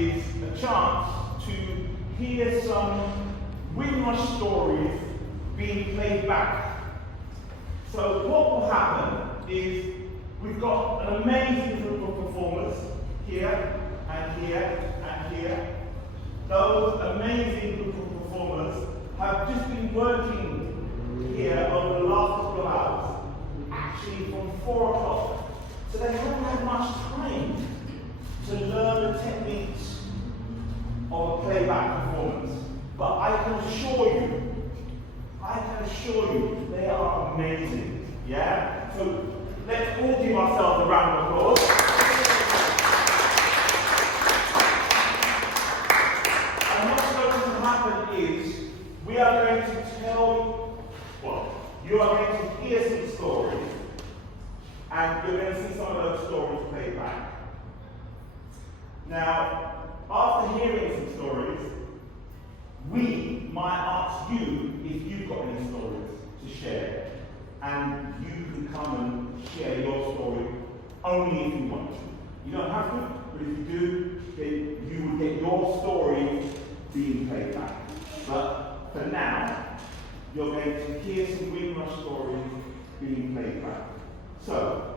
is a chance to hear some Windrush stories being played back. So what will happen is we've got an amazing group of performers here and here and here. Those amazing group of performers have just been working here over the last couple of hours, actually from 4 o'clock. So they haven't had much time to learn the techniques of a playback performance. But I can assure you, they are amazing. Yeah? So let's all give ourselves a round of applause. And what's going to happen is we are going to you are going to hear some stories, and you're going to see some of those stories played back. Now, after hearing some stories, we might ask you if you've got any stories to share, and you can come and share your story only if you want to. You don't have to, but if you do, then you will get your story being played back. But for now, you're going to hear some Windrush stories being played back. So,